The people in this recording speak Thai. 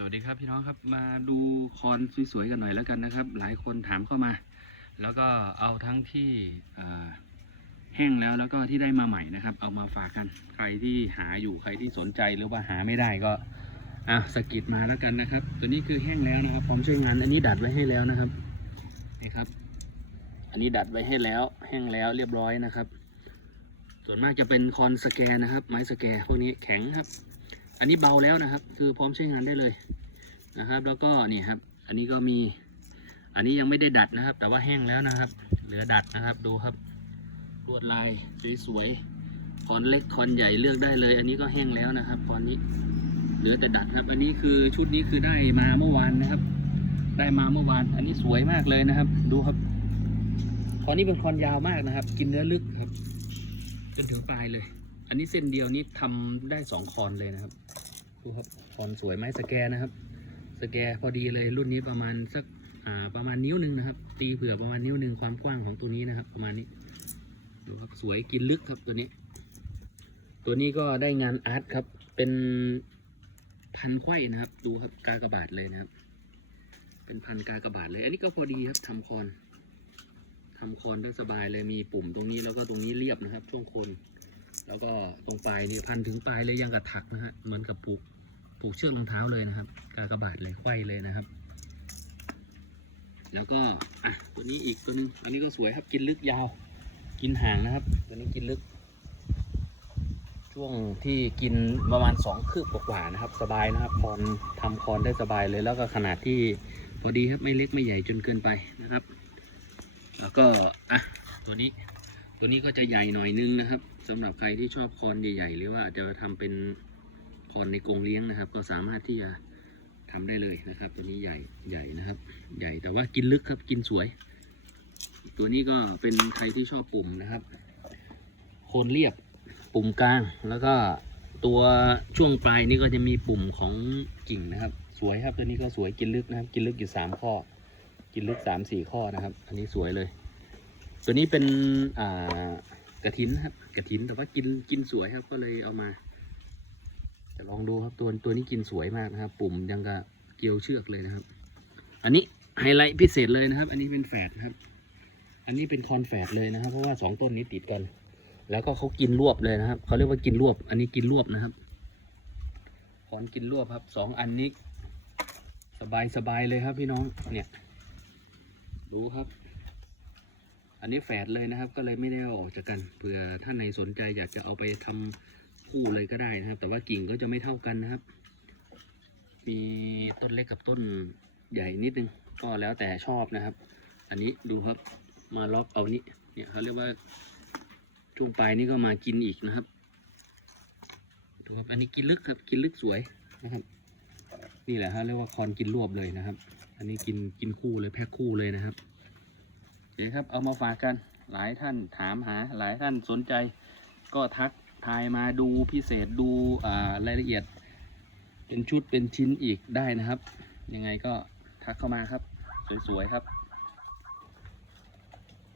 สวัสดีครับพี่น้องครับมาดูคอนสวยๆกันหน่อยแล้วกันนะครับ หลายคนถามเข้ามา แล้วก็เอาทั้งที่แห้งแล้วแล้วก็ที่ได้มาใหม่นะครับ เอามาฝากกันใครที่หาอยู่ใครที่สนใจหรือว่าหาไม่ได้ก็อะสกิดมาแล้วกันนะครับ ตัวนี้คือแห้งแล้วนะครับพร้อมใช้งานอันนี้ดัดไว้ให้แล้วนะครับนี่ครับ อันนี้ดัดไว้ให้แล้วแห้งแล้วเรียบร้อยนะครับ ส่วนมากจะเป็นคอนสแกนนะครับ ไม้สแกนพวกนี้แข็งครับ อันนี้เบาแล้วนะครับ คือพร้อมใช้งานได้เลยนะครับ แล้วก็นี่ครับ อันนี้ก็มี อันนี้ยังไม่ได้ดัดนะครับ แต่ว่าแห้งแล้วนะครับ เหลือดัดนะครับ ดูครับลวดลายสวยๆคอนเล็กคอนใหญ่เลือกได้เลย อันนี้ก็แห้งแล้วนะครับคอนนี้เหลือแต่ดัดครับ อันนี้คือชุดนี้คือได้มาเมื่อวานนะครับ ได้มาเมื่อวาน อันนี้สวยมากเลยนะครับ ดูครับคอนนี้เป็นคอนยาวมากนะครับ กินเนื้อลึกครับ จนถึงปลายเลย อันนี้เส้นเดียวนี้ทำได้สองคอนเลยนะครับดูครับคอนสวยไหมสแกนนะครับ สแกนพอดีเลยรุ่นนี้ประมาณสักอ่าประมาณนิ้วหนึ่งนะครับ ตีเผื่อประมาณนิ้วหนึ่งความกว้างของตัวนี้นะครับ ประมาณนี้ดูครับสวยกินลึกครับตัวนี้ ตัวนี้ก็ได้งานอาร์ตครับ เป็นพันไขว้นะครับ ดูครับกากระบาทเลยนะครับ เป็นพันกากระบาทเลย อันนี้ก็พอดีครับทำคอนทำคอนได้สบายเลยมีปุ่มตรงนี้แล้วก็ตรงนี้เรียบนะครับ ช่วงโคน แล้วก็ตรงปลายนี่พันถึงปลายเลยยังกับถักนะฮะเหมือนกับผูกผูกเชือกรองเท้าเลยนะครับ กากระบาทเลยไขว้เลยนะครับ แล้วก็อะตัวนี้อีกตัวนึงอันนี้ก็สวยครับกินลึกยาว กินห่างนะครับ ตัวนี้กินลึก ช่วงที่กินประมาณสองคืบกว่าๆนะครับ สบายนะครับคอนทำคอนได้สบายเลยแล้วก็ขนาดที่พอดีครับไม่เล็กไม่ใหญ่จนเกินไปนะครับ แล้วก็อะตัวนี้ ตัวนี้ก็จะใหญ่หน่อยนึงนะครับ สำหรับใครที่ชอบคอนใหญ่ๆ หรือว่าอาจจะทำเป็นคอนในกรงเลี้ยงนะครับ ก็สามารถที่จะทำได้เลยนะครับ ตัวนี้ใหญ่ใหญ่นะครับ ใหญ่แต่ว่ากินลึกครับกินสวย ตัวนี้ก็เป็นใครที่ชอบปุ่มนะครับ โคนเรียบปุ่มกลางแล้วก็ตัวช่วงปลายนี่ก็จะมีปุ่มของกิ่งนะครับ สวยครับตัวนี้ก็สวยกินลึกนะครับ กินลึกอยู่สามข้อ กินลึกสามสี่ข้อนะครับ อันนี้สวยเลย ตัวนี้เป็นอ่า ระถินครับกระถินแต่ว่ากินกินสวยครับก็เลยเอามา จะลองดูครับตัวตัวนี้กินสวยมากนะครับ ปุ่มยังกับเกลียวเชือกเลยนะครับ อันนี้ไฮไลท์พิเศษเลยนะครับ อันนี้เป็นแฝดครับ อันนี้เป็นคอนแฝดเลยนะครับ เพราะว่าสองต้นนี้ติดกัน แล้วก็เขากินรวบเลยนะครับเขาเรียกว่ากินรวบ อันนี้กินรวบนะครับคอนกินรวบครับสองอันนี้ สบายสบายเลยครับพี่น้องเนี่ยดูครับ อันนี้แฝดเลยนะครับ ก็เลยไม่ได้เอาออกจากกันเผื่อท่านในสนใจอยากจะเอาไปทำคู่เลยก็ได้นะครับ แต่ว่ากิ่งก็จะไม่เท่ากันนะครับ มีต้นเล็กกับต้นใหญ่นิดนึงก็แล้วแต่ชอบนะครับ อันนี้ดูครับมาล็อกเอานี้เนี่ยเขาเรียกว่าช่วงปลายนี่ก็มากินอีกนะครับดูครับอันนี้กินลึกครับกินลึกสวยนะครับ นี่แหละฮะเรียกว่าคอนกินรวบเลยนะครับ อันนี้กินกินคู่เลยแพ็คคู่เลยนะครับ เคครับ เอามาฝากกัน หลายท่านถามหา หลายท่านสนใจ ก็ทักทายมาดูพิเศษดูรายละเอียด เป็นชุดเป็นชิ้นอีกได้นะครับ ยังไงก็ทักเข้ามาครับ สวยๆครับ